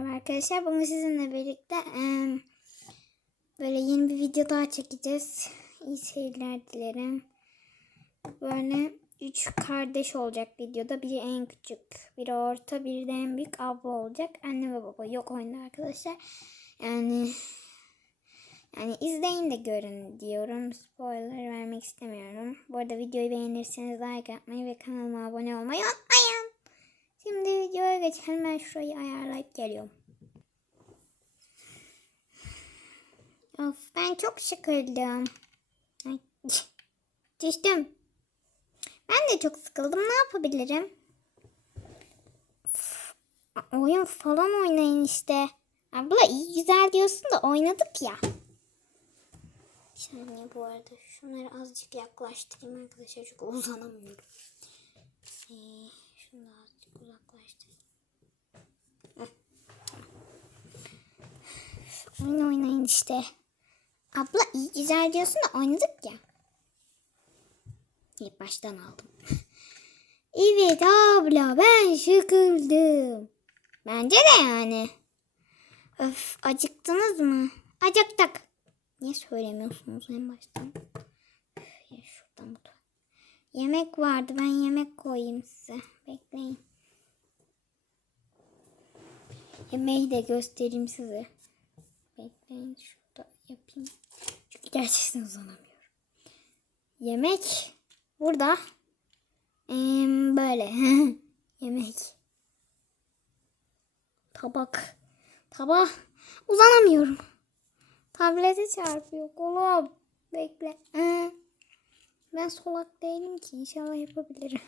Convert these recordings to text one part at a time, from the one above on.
Arkadaşlar bugün sizinle birlikte böyle yeni bir video daha çekeceğiz. İyi seyirler dilerim. Böyle üç kardeş olacak videoda. Biri en küçük, biri orta, biri de en büyük abla olacak. Anne ve baba yok oyunda arkadaşlar. Yani yani izleyin de görün diyorum. Spoiler vermek istemiyorum. Bu arada videoyu beğenirseniz like yapmayı ve kanalıma abone olmayı unutmayın. Şimdi videoya geçelim. Ben şurayı ayarlayıp geliyorum. Of ben çok sıkıldım. Düştüm. Ben de çok sıkıldım. Ne yapabilirim? Oyun falan oynayın işte. Abla iyi güzel diyorsun da oynadık ya. Bir saniye bu arada şunları azıcık yaklaştırayım arkadaşlar çünkü uzanamıyorum. Ee, şunu da azıcık uzaklaştırayım. Heh, tamam. Oyun oynayın işte. Abla iyi güzel diyorsun da oynadık ya. İlk baştan aldım. evet abla ben sıkıldım. Bence de yani. Öf acıktınız mı? Acıktık. Niye söylemiyorsunuz en baştan? Ya şuradan da. Yemek vardı ben yemek koyayım size. Bekleyin. Yemeği de göstereyim size. Bekleyin şurada yapayım. Çünkü gerçekten uzanamıyorum. Yemek burada. Ee, böyle. Yemek. Tabak. Tabak. Uzanamıyorum. Tablete çarpıyor kolum. Bekle. Ee, ben solak değilim ki. İnşallah yapabilirim.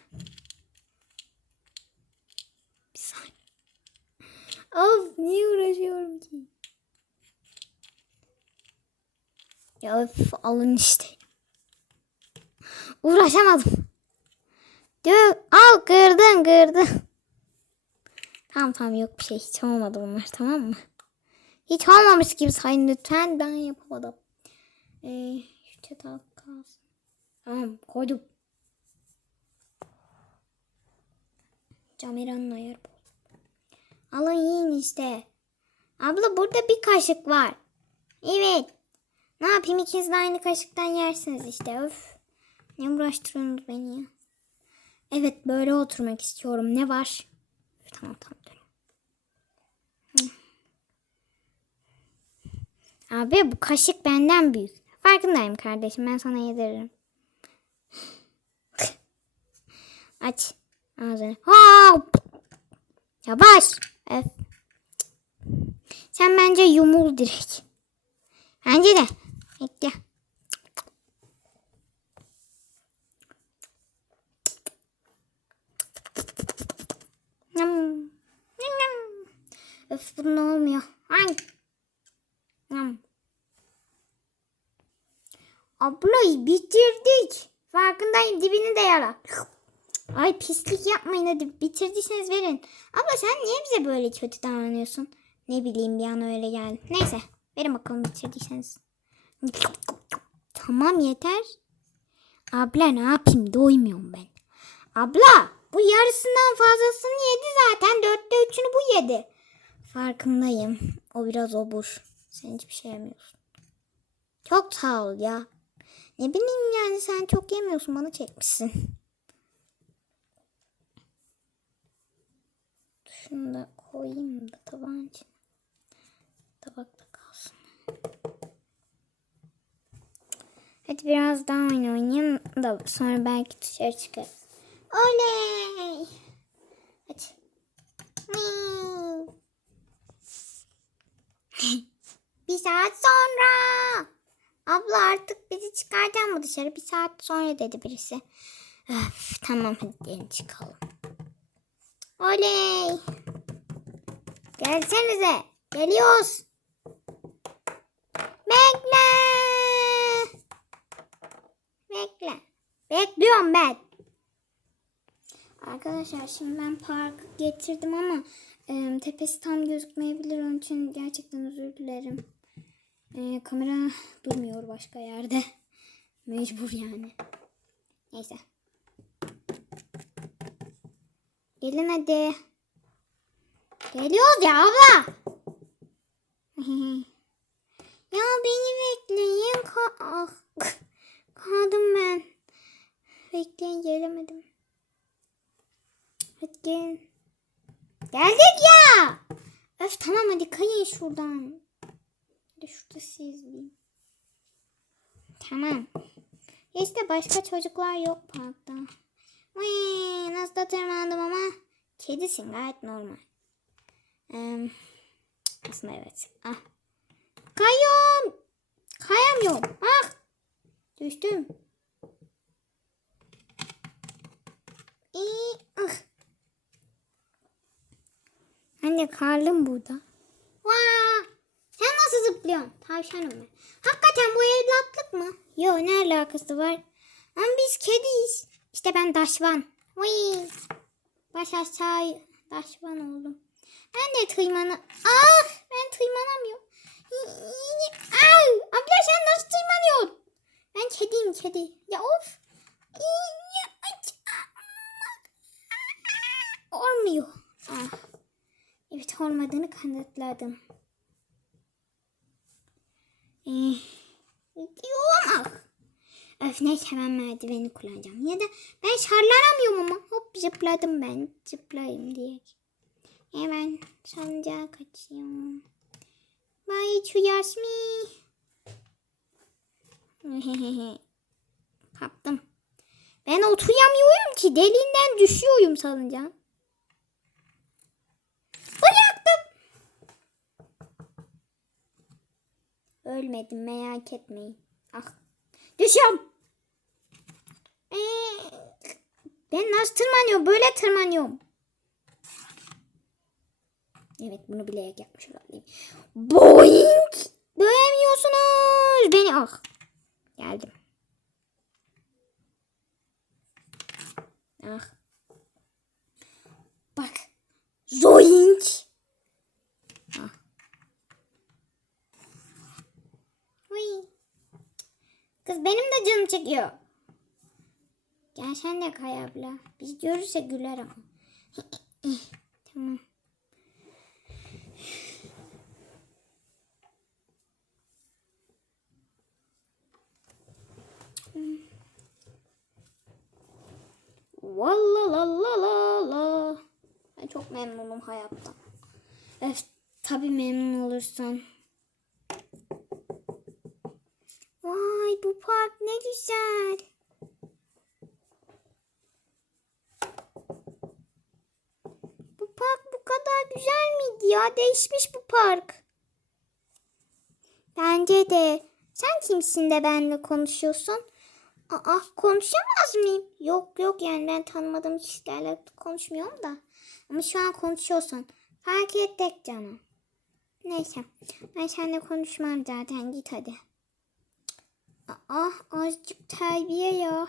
Bir saniye. Of niye uğraşıyorum ki? Ya öf, alın işte. Uğraşamadım. Dö al kırdın kırdın. Tamam tamam yok bir şey hiç olmadı bunlar tamam mı? Hiç olmamış gibi sayın lütfen ben yapamadım. Ee, şu çatal kalsın. Tamam koydum. Cameranın ayarı bozuldu. Alın yiyin işte. Abla burada bir kaşık var. Evet. Ne yapayım ikiniz de aynı kaşıktan yersiniz işte. Öf. Ne uğraştırıyorsunuz beni ya. Evet böyle oturmak istiyorum. Ne var? Tamam tamam. Hı. Abi bu kaşık benden büyük. Farkındayım kardeşim. Ben sana yediririm. Aç ağzını. Hop. Yavaş. Öf. Sen bence yumul direkt. Bence de. Bekle. Öf bunun olmuyor. Ay. Nam. Ablayı bitirdik. Farkındayım dibini de yara. Ay pislik yapmayın hadi bitirdiyseniz verin. Abla sen niye bize böyle kötü davranıyorsun? Ne bileyim bir an öyle geldi. Neyse verin bakalım bitirdiyseniz. Tamam yeter. Abla ne yapayım doymuyorum ben. Abla bu yarısından fazlasını yedi zaten. Dörtte üçünü bu yedi. Farkındayım. O biraz obur. Sen hiçbir şey yemiyorsun. Çok sağ ol ya. Ne bileyim yani sen çok yemiyorsun bana çekmişsin. Şunu da koyayım da tabağın içine. Tabakta kalsın. Hadi biraz daha oyun oynayayım da sonra belki dışarı çıkarız. Oley! Hadi. Bir saat sonra. Abla artık bizi çıkaracak mı dışarı? Bir saat sonra dedi birisi. Öf, tamam hadi gelin çıkalım. Oley! Gelsenize. Geliyoruz. Bekle. Bekle. Bekliyorum ben. Arkadaşlar şimdi ben park getirdim ama e, tepesi tam gözükmeyebilir. Onun için gerçekten özür dilerim. E, kamera durmuyor başka yerde. Mecbur yani. Neyse. Gelin hadi. Geliyoruz ya abla. ya beni bekleyin. Ah. Kaldım ben. Bekleyin gelemedim. Hadi gelin. Geldik ya. Öf tamam hadi kayın şuradan. Hadi şurada siz bir. Tamam. İşte başka çocuklar yok parkta. Nasıl da tırmandım ama kedisin gayet normal. Ee, aslında evet. Ah. Kayıyorum. Kayamıyorum. Ah. Düştüm. İyi. Ah. Anne karlım burada. Vaa! Sen nasıl zıplıyorsun? Tavşanım ben. Hakikaten bu evlatlık mı? Yo ne alakası var? Ama biz kediyiz. İşte ben daşvan. Vay. Baş aşağı daşvan oldum. Ben de tırmanı... Ah ben tırmanamıyorum. Au! Abla sen nasıl tırmanıyorsun? Ben kediyim kedi. Ya of. Olmuyor. Ah. Evet olmadığını kanıtladım. Ee, diyorum ah. Öf neyse hemen merdiveni kullanacağım. Ya da ben şarlanamıyorum ama. Hop zıpladım ben. Zıplayayım diye. Hemen sancağa kaçıyorum. Bye şu Yasmi. Kaptım. Ben oturamıyorum ki. Deliğinden düşüyorum salıncağın. Bıraktım. Ölmedim merak etmeyin. Ah. Düşüyorum. Ee, ben nasıl tırmanıyorum? Böyle tırmanıyorum. Evet bunu bilerek yapmış olayım. Boing. Dövemiyorsunuz beni. Ah. Geldim. Ah. Bak. Zoink. Ah. Uy. Kız benim de canım çekiyor. Gel sen de kay abla. Biz görürse güler ama. tamam. Valla la la la la. Ben çok memnunum hayattan. Evet tabii memnun olursan. Vay bu park ne güzel. Bu park bu kadar güzel miydi ya? Değişmiş bu park. Bence de. Sen kimsin de benimle konuşuyorsun? Aa konuşamaz mıyım? Yok yok yani ben tanımadığım kişilerle konuşmuyorum da. Ama şu an konuşuyorsun. Fark ettik canım. Neyse. Ben seninle konuşmam zaten. Git hadi. Aa azıcık terbiye ya.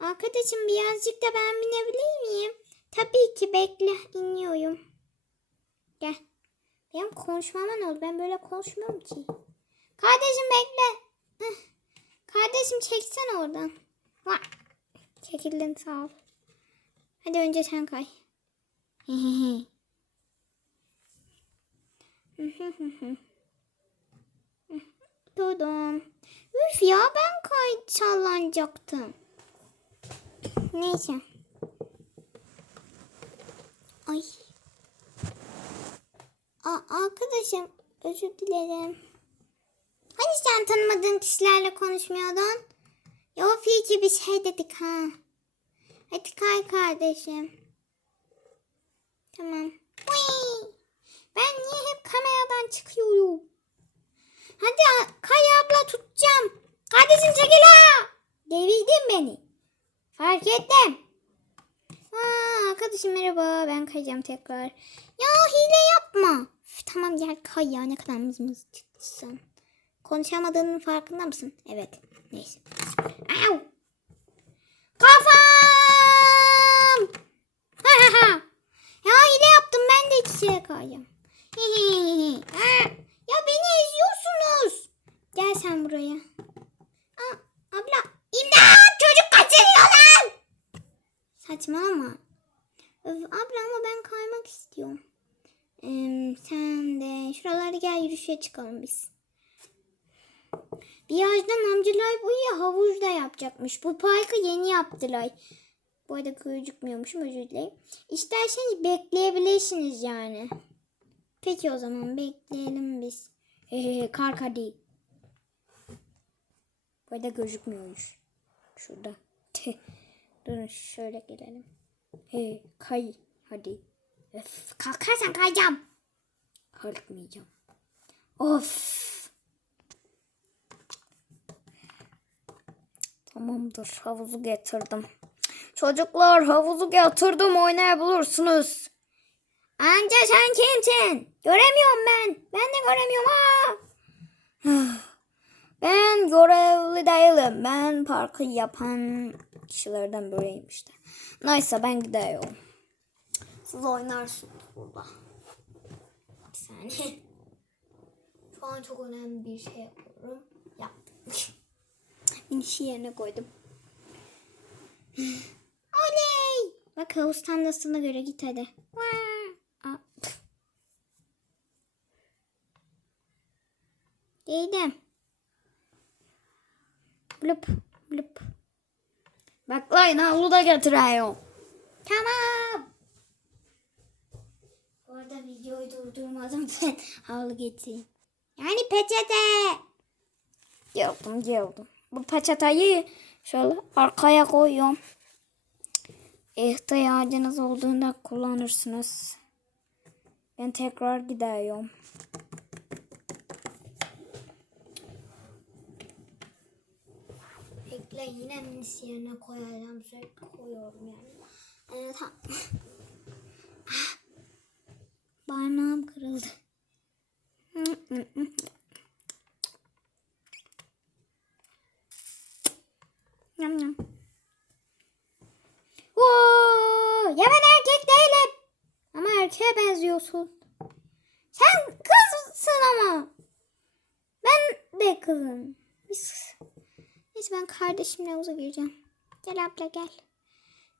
Arkadaşım birazcık da ben binebilir miyim? Tabii ki bekle. iniyorum. Gel. Benim konuşmama ne oldu? Ben böyle konuşmuyorum ki. Kardeşim bekle. Heh. Kardeşim çeksene oradan. Vah. Çekildin sağ ol. Hadi önce sen kay. Dodum. Üf ya ben kay sallanacaktım. Neyse. Ay. Aa, arkadaşım özür dilerim. Hani sen tanımadığın kişilerle konuşmuyordun? Ya o ki bir şey dedik ha. Hadi kay kardeşim. Tamam. Ben niye hep kameradan çıkıyorum? Hadi Kay abla tutacağım. Kardeşim çekil ha. Devirdin beni. Fark ettim. Aa, arkadaşım merhaba. Ben kayacağım tekrar. Ya hile yapma. Üf, tamam gel kay ya. Ne kadar mızmız çıksın. Konuşamadığının farkında mısın? Evet. Neyse. Au. Kafam. Ha ha ha. Ya hile yaptım. Ben de ikisiye kayacağım. ya beni eziyorsunuz. Gel sen buraya. Aa, abla. İmdat! Çocuk kaçırıyorlar. Saçmalama. Öf, abla ama ben kaymak istiyorum. Ee, sen de şuralarda gel yürüyüşe çıkalım biz. Birazdan amcalar buraya havuzda yapacakmış. Bu parkı yeni yaptılar. Bu arada gözükmüyormuşum özür dilerim. İsterseniz bekleyebilirsiniz yani. Peki o zaman bekleyelim biz. Hehehe kalk hadi. Bu arada gözükmüyormuş. Şurada. Durun şöyle gelelim. He kay hadi. Öf, kalkarsan kayacağım. Kalkmayacağım. Of. Tamamdır havuzu getirdim. Çocuklar havuzu getirdim oynayabilirsiniz. Anca sen kimsin? Göremiyorum ben. Ben de göremiyorum ha. Ben görevli değilim. Ben parkı yapan kişilerden biriyim işte. Neyse ben gidiyorum. Siz oynarsınız burada. Bir saniye. Şu an çok önemli bir şey yapıyorum. Yaptım. İnişi yerine koydum. Oley! Bak havuz tanrısına göre git hadi. Değdim. Blup blup. Bekleyin havlu da getiriyorum. Tamam. Orada videoyu durdurmadım ben. Havlu getireyim. Yani peçete. Geldim geldim. Bu peçeteyi şöyle arkaya koyuyorum. İhtiyacınız olduğunda kullanırsınız. Ben tekrar gidiyorum. Bekle yine minis yerine koyacağım. Sürekli koyuyorum yani. Evet tamam. Ah. Parmağım kırıldı. Yam yam. Oo, ya ben erkek değilim. Ama erkeğe benziyorsun. Sen kızsın ama. Ben de kızım. Biz... Ben kardeşimle havuza gireceğim. Gel abla gel.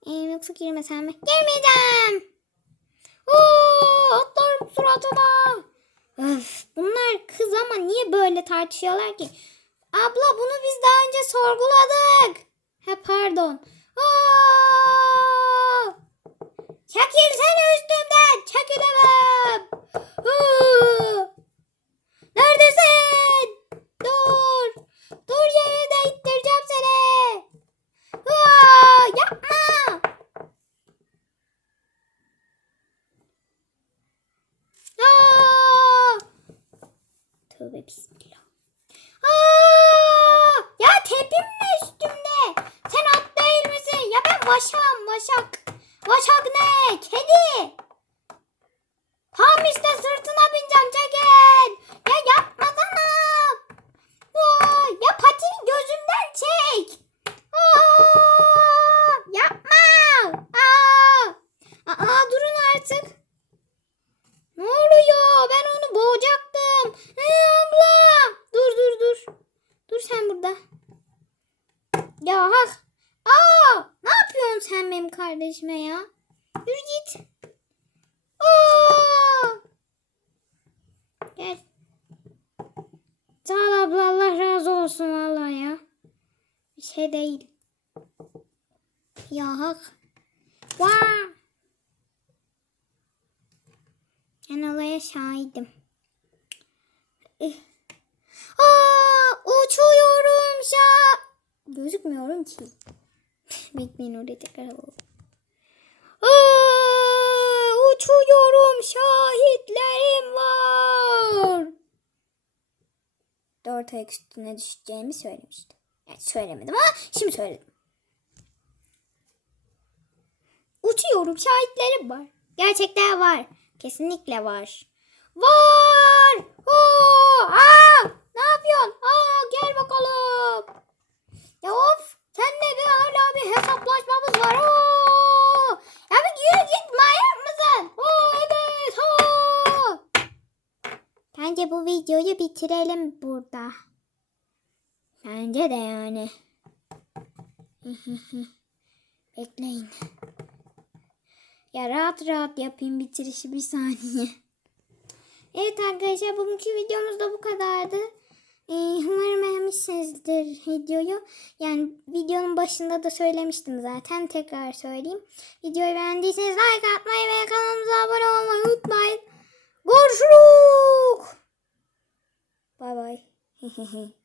Ee, yoksa girmesem mi? Girmeyeceğim. Oo, atlarım suratına. Öf, bunlar kız ama niye böyle tartışıyorlar ki? Abla bunu biz daha önce sorguladık. He pardon. Aa! Çekilsene üstümden. Çekilemem. Aa! Tövbe bismillah. Aa! Ya tepinme üstümde. Sen at değil misin? Ya ben vaşağım vaşak. Vaşak ne? Kedi. Tam işte sırtına bineceğim çekil. Ya yapmasana. Aa, ya patini gözümden çek. Aa, yapma. Aa, aa, durun artık. Ne oluyor? Ben burada. Ya hak. Aa, ne yapıyorsun sen benim kardeşime ya? Yürü git. Aa! Gel. Sağ ol abla Allah razı olsun vallahi ya. Bir şey değil. Ya hak. Vaa. Ben olaya şahidim. Eh. Uçuyorum şa. Gözükmüyorum ki. Bekleyin oraya tekrar alalım. Uçuyorum şahitlerim var. Dört ayak üstüne düşeceğimi söylemiştim. Yani söylemedim ama şimdi söyledim. Uçuyorum şahitlerim var. Gerçekten var. Kesinlikle var. Var. Oo, ne yapıyorsun? Aa, gel bakalım. Ya of. Seninle bir hala bir hesaplaşmamız var. Ya bir yürü git manyak mısın? Oo, evet. Oo. Bence bu videoyu bitirelim burada. Bence de yani. Bekleyin. Ya rahat rahat yapayım bitirişi bir saniye. Evet arkadaşlar bugünkü videomuz da bu kadardı. Ee, umarım beğenmişsinizdir videoyu. Yani videonun başında da söylemiştim zaten. Tekrar söyleyeyim. Videoyu beğendiyseniz like atmayı ve kanalımıza abone olmayı unutmayın. Görüşürüz. Bay bay.